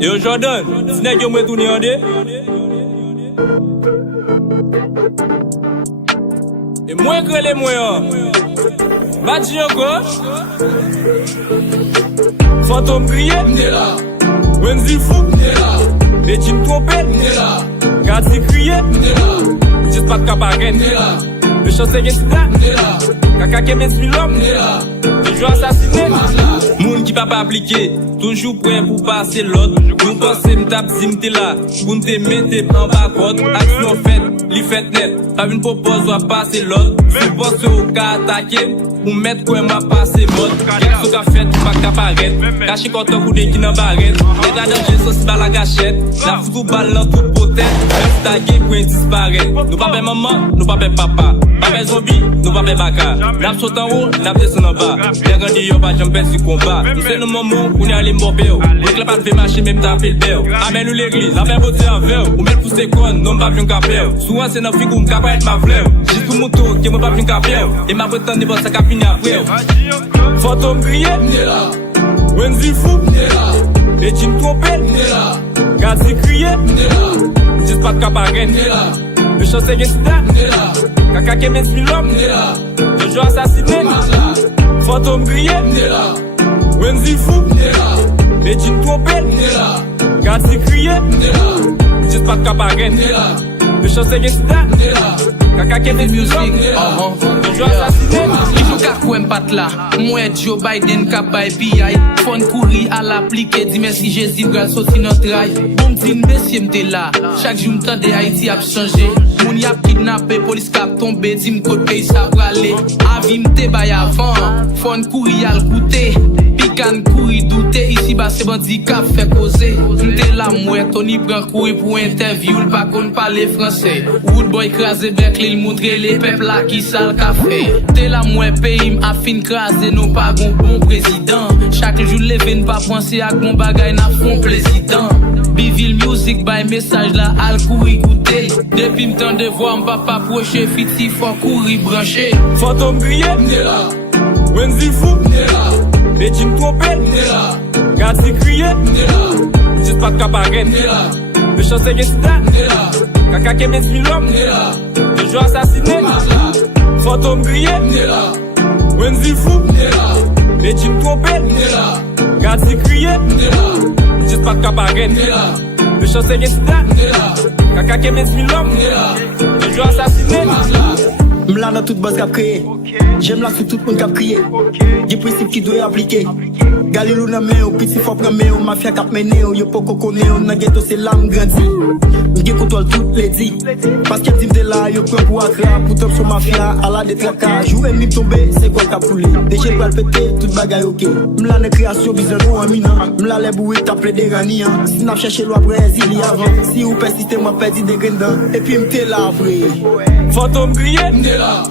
Yo Jordan, si nèg yo mwen tourner en dé. Et moins que les moyens. Va dire encore. Fantôme grillé, m'dé là. Wendy fou, m'dé là. Bétine trompette, m'dé là. Gadi crié, m'dé là. Dis pas de cabaret, m'dé là. Le chanceux Gensida, m'dé là. Kaka Kemens Milom, m'dé là. Toujours assassiné, moun qui va pas appliquer. Toujours prêt pour passer l'autre. Nous pensons m'tap si m'te là. Pour m'te mettre en bas côte. Action faite, li fait net. Pas une propose va passer l'autre. Je pense au cas attaqué. Pour mettre quoi m'a passé mode. Qu'est-ce qu'a fait pas qu'à paraître. Caché quand on coudé qui n'en barrette. Et la danger sauce par la gâchette. La foutou balle dans tout potette. Reste tagué pour disparaître. Nous pas ben maman, nous pas ben papa. Pas ben zombie, nous pas ben baka. N'a saute en haut, n'a descend en bas. Bien grandi yo pas jamais perdu combat. Nous c'est le moment où on est allé mobile. Nous que pas de marcher même taper le bel. Amène nous l'église, la même beauté en verre. Ou même pousser con, non pas bien capé. Souvent c'est dans figure m'capable être ma fleur. Juste pour mon tour, qui m'a pas bien capé. Et ma prétendue pour ça qu'a fini après. Fantôme grillé, m'dé là. Wendy fou, m'dé là. Bétine trompette, m'dé là. Gadi crié, m'dé là. Dis pas de cabaret, m'dé là. Le chanceux Gensida, m'dé là. Kaka Kemens Milom, m'dé là. Toujours assassiné, fantôme grillé, m'dé là. Wendy fou, m'dé là. Bétine trompette, m'dé là. Gadi crié, m'dé là. Dis pas de cabaret, m'dé là. Le chanceux Gensida, m'dé là. Kaka Kemens Milom, m'dé là. Toujours assassiné, Kwen pat la, mwen Joe Biden ka bay PI. Fon kouri à l'appliquer, di merci Jésus bral soti nan tray. Bon tin mesye m'te la, chaque jour m'tande Haïti ap changé. Moun yap kidnappé, police kap tombe, di m'kote pays sa prale. Avi m'te bay avant, fon kouri al koute. Pikan kouri doute, ici bas se bandi kap fait causer. M'te la mwen Tony pran kouri pour interview, l'pa kon parler français. Woodboy krasé bec l'il montre les peuples la qui sal ka fait. T'es la mwen pays a fin krasé, nous pas gon bon président. Chaque jour levé n'pas penser à bon bagay n'a fond président. Biville music by message la al kouri goûter. Depuis m'tend de voir m'pa pas proche fiti faut kouri brancher. Fantôme grillé, m'dé là. Wendy fou, m'dé là. Bétine trompette, m'dé là. Gadi crié, m'dé là. Dis pas de cabaret, m'dé là. Le chanceux Gensida, m'dé là. Kaka Kemens Milom, m'dé là. Toujours assassiné, fantôme grillé, m'dé là. Wendy fou, m'dé là. Bétine trompette, m'dé là. Gadi crié, m'dé là. Dis pas de cabaret, m'dé là. Le chanceux Gensida, m'dé là. Kaka Kemens Milom, m'dé là. Toujours assassiné, M'la dans toute base qu'a créé. J'aime la sous tout le monde qu'a crié. Des principes qui doivent appliquer. Galilou nan men ou, petit fop nan men ou, mafia kap mene ou, yo poko kone ou, nan ghetto c'est l'âme grandi. M'ge contrôle toutes les dit. Parce qu'elle dit de là, yo prend pour accra, pour top sur mafia, à la détraquage. Jouer m'y tomber, c'est quoi qu'a poulé. Déjà pral péter, toute bagaille ok. M'la nan création, bizarre ou aminan. M'la les boué, tape des ranians. Si n'a cherché l'oie Brésil avant. Si ou persistez, moi perdu des grindans. Et puis m'te là vrai. Fantôme grillé, m'dé là.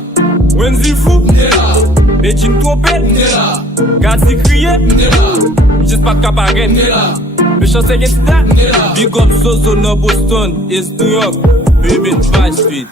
Wendy fou, m'dé là. Bétine trompette, m'dé là. Gadi crié, m'dé là. Dis pas de cabaret, m'dé là. Le chanceux Gensida, m'dé là. Big up Zozo no Boston, is New York. Baby, 5 feet.